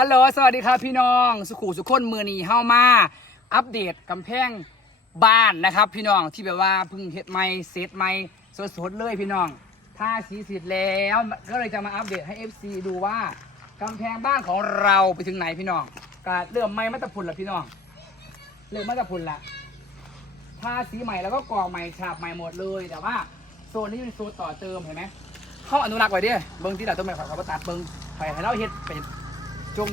ฮัลโหลสวัสดีครับพี่น้อง สุขุสุขคนมือนีเฮามา อัปเดตกำแพงบ้านนะครับ พี่น้องที่แบบว่าเพิ่งเฮ็ดใหม่เสร็จใหม่สดๆเลยพี่น้องทาสีเสร็จแล้วก็เลยจะมาอัปเดตให้ FC ดูว่ากำแพงบ้านของเราไปถึงไหนพี่น้องก็เริ่มไม่มาตะพุนละพี่น้องเริ่มมาตะพุนละทาสีใหม่แล้วก็ก่อใหม่ฉาบใหม่หมดเลยแต่ว่าโซนนี้เป็นโซนต่อเติมเห็นไหมเขาอนุรักษ์ไว้ดิเบิ้งที่เราต้นไม้เขาตัดเบิ้งไปให้เราเฮ็ดเป็น จง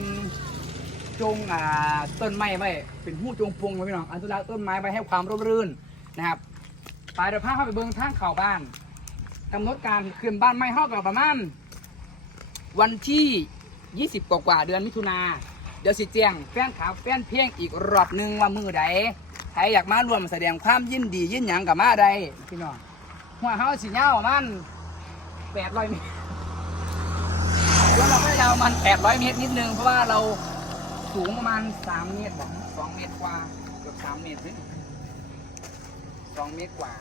จงอ่าต้นไม้ไว้เป็นหู้จงพงไว้พี่น้องอนุรักษ์ต้นไม้ไว้ให้ความร่มรื่นนะครับไปเดี๋ยวพาเข้าไปเบิ้งทางเข่าบ้านกำหนดการขึ้นบ้านไม้ห้อกับประมาณวันที่ 20 กว่ากว่าเดือนมิถุนาเดี๋ยวสิแจ้งแฟนขาวแฟนเพียงอีกรอบหนึ่งว่ามือใดใครอยากมารวมแสดงความยินดียินหยังกับมาใดพี่น้องหัวเฮาสิเงาประมาณ800เมตรแล้วเรา ยาวประมัน800 เมตรนิดนึง เพราะว่าเราสูงประมาณ 3 เมตรบอก2เมตรกว่าเกือบ3เมตรนี่2เมตรกว่า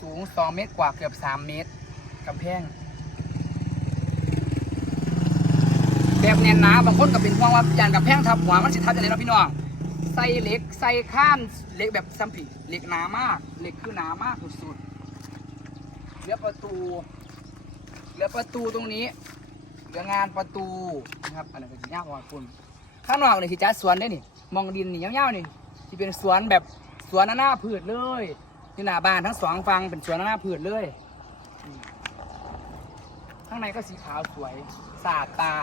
สูง 2 เมตรกว่าเกือบ 3 เมตรกำแพงแบบเนียนหนาบางคนก็เป็นห่วงว่าย่านกำแพงทับหัวมันสิทับจะไหนเนาะพี่น้องใส่เหล็กใส่ข้ามเหล็กแบบซัมผีเหล็กหนามากเหล็กคือหนามากสุดๆเหลือประตูเหลือประตูตรงนี้ เหลืองานประตูนะครับอันนั้นก็จะยากกว่าคุณข้างนอกนี่ที่จัดสวนได้นี่มองดินนี่ยาวๆนี่ที่เป็นสวนแบบสวนหน้าพืชเลยที่หน้าบ้านทั้งสองฝั่งเป็นสวนหน้าพืชเลย ข้างในก็สีขาวสวยสะอาดตา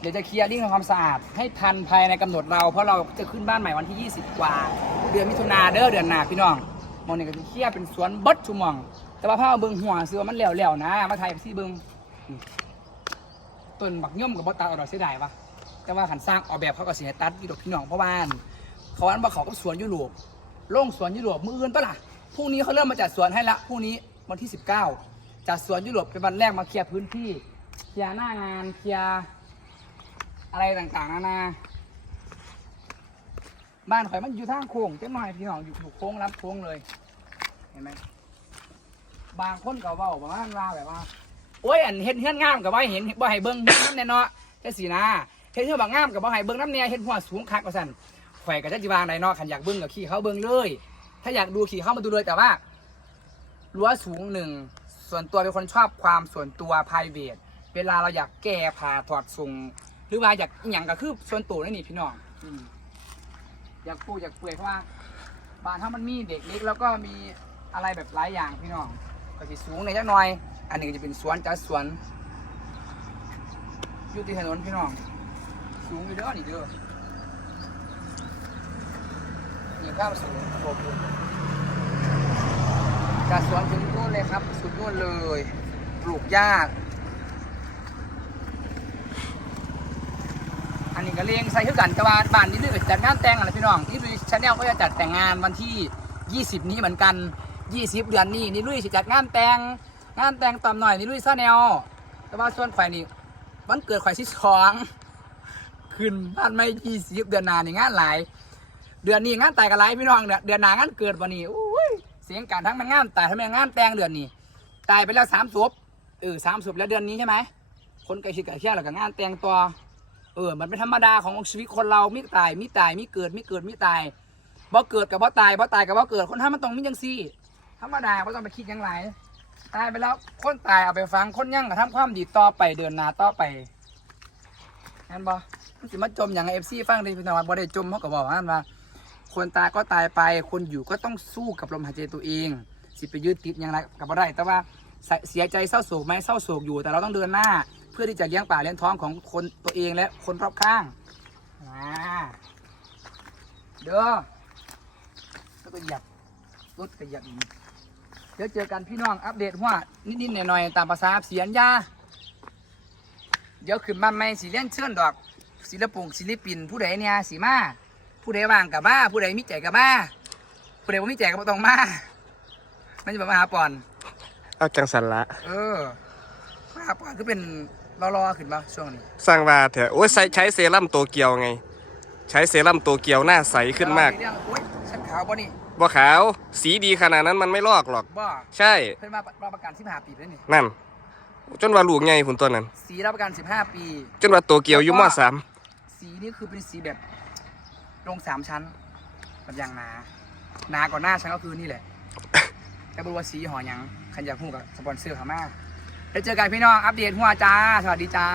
เดี๋ยวจะเคลียร์เรื่องความสะอาดให้ทันภายในกำหนดเราเพราะเราจะขึ้นบ้านใหม่วันที่ 20 กว่า เดือนมิถุนาเด้อเดือนหน้าพี่น้องมองนี่ก็จะเคลียร์เป็นสวนบัดชุมอง แต่ว่าผ้าเบิ่งหัวเสือมันแล้วๆนะมาไทยไปซี่เบิ่ง ต้นบักย่อมกับบอตัดเอาดอกเสียดายปะแต่ว่าขันสร้างออกแบบเขาก็เสียตัดอยู่ดอกพี่น้องเพราะว่าเขาอันว่าเขาก็สวนยุโรปโล่งสวนยุโรปมืออื่นปะล่ะพรุ่งนี้เขาเริ่มมาจัดสวนให้ละพรุ่งนี้วันที่ 19จัดสวนยุโรปเป็นวันแรกมาเคลียร์พื้นที่เคลียร์หน้างานเคลียร์อะไรต่างๆนานาบ้านข่อยมันอยู่ทางโค้งเจ้าหน่อยพี่น้องอยู่ถูกโค้งรับโค้งเลย เห็นไหมบางคนก็ว่าประมาณว่าแบบว่า โอ้ยอันเห็นเฮือนงามกับว่าเห็นบ่ให้เบิ่งน้ำแน่เนาะแค่สีนะเห็นเฮือนบางงามกับบ่ให้เบิ่งน้ำแน่เห็นหัวสูงคักว่าสั่นข่อยก็จะจีวางใดเนาะขันอยากเบิ่งกับขี่เขาเบิ่งเลย ถ้าอยากดูขี่เข้ามาดูเลยแต่ว่ารั้วสูงหนึ่งส่วนตัวเป็นคนชอบความส่วนตัว p r i v a t เวลาเราอยากแก้ผ่าถอดทรงหรือว่าอยากอหย่างก็คือส่วนตัวนี่นี่พี่น้องอืมอยากปูอยากเปื่อยเพราะว่าบ้านถ้ามันมีเด็กเล็กแล้วก็มีอะไรแบบหลายอย่างพี่น้องก็สิสูงในอยจักหน่อย อันนี้ก็จะเป็นสวนจัดสวนอยู่ที่ถนนพี่น้อง สูงอยู่เด้อนี่เด้อนี่ข้ามสูงโบกุจัดสวนถึงนู่นเลยครับ สุดนู่นเลย ปลูกยาก อันนี้ก็เลี้ยงใส่ขึ้นกันแต่ว่าบ้านนี้ด้วยจัดงานแต่งอะไรพี่น้องนี่ลุยชาแนลก็จะจัดแต่งงานวันที่ 20 นี้เหมือนกัน 20 เดือนนี้นี่ลุยจัดงานแต่ง งานแต่งตอมหน่อยนี่ลุยชาแนลแต่ว่าส่วนข่อยนี่วันเกิดข่อยที่สองขึ้นบ้านไม่20เดือนหนานี่งานหลาย เดือนนี้งานตายกันหลายพี่น้องเดือนเดือนหน้างานเกิดวันนี้อุ้ยเสียงการทั้งมันงานตายทั้งมันงานแต่งเดือนนี้ตายไปแล้วสามศพเออสามศพแล้วเดือนนี้ใช่ไหมคนใกล้ชิดใกล้เคียงแล้วก็งานแต่งตัวเออ มันเป็นธรรมดาของชีวิตคนเรามีตายมีตายมีเกิดมีเกิดมีตายบ่เกิดกับบ่ตายบ่ตายกับบ่เกิดคนท่ามันต้องมีจังซี่ ธรรมดาบ่ต้องไปคิดยังไร ตายไปแล้ว คนตายเอาไปฟังคนยั่งก็ทำความดีต่อไปเดินหนาต่อไปงั้นบ่มันสิมาจมอย่างเอฟซีฟังดิพี่น้องว่าบ่ได้จมเขาก็บอกว่าว่า คนตายก็ตายไป คนอยู่ก็ต้องสู้กับลมหายใจตัวเอง สิไปยึดติดอย่างไรกับบ่ได้ แต่ว่าเสียใจเศร้าโศกไหมเศร้าโศกอยู่ แต่เราต้องเดินหน้า เพื่อที่จะเลี้ยงป่าเลี้ยงท้องของคนตัวเองและคนรอบข้างมาเด้อแล้วก็เหยียบรถก็เหยียบอีก ดี๋ยวเจอกันพี่น้องอัปเดตว่านิดๆหน่อยๆตามภาษาเสียงยาเดี๋ยวขึ้นมาไม่สีเลี้ยงเชิญดอกศิลปุงศิลปิน ผู้ใดเนี่ยสีมาผู้ใดว่างกับมาผู้ใดมีใจกับมาผู้ใดบ่มีใจก็บ่ต้องมามันจะแบบมาหาปอนเอาจังสันละเออมาหาปอนคือเป็นรอๆขึ้นมาช่วงนี้สร้างว่าเถอะโอ้ยใช้ใช้เซรั่มตัวเกียวไง ใช้เซรั่มตัวเกียวหน้าใสขึ้นมาก เรื่องอุ้ยฉันขาวป่ะนี่ บ่ขาว สีดีขนาดนั้นมันไม่ลอกหรอก บ่ใช่ เพิ่นมารับประกัน15ปีแล้วนี่ นั่น จนว่าลูกไงผุนตัวนั้น สีรับประกัน 15 ปี จนว่าตัวเกียวอยู่มสามสีนี่คือเป็นสีแบบลงสามชั้นแบบอย่างหนาหนากว่าหน้าฉันก็คือนี่แหละ แต่บรู้ว่าสีหอหยังขันอยากหูกับสปอนเซอร์เขามากแล้วเจอกันพี่น้องอัปเดตหัวจ้า สวัสดีจ้า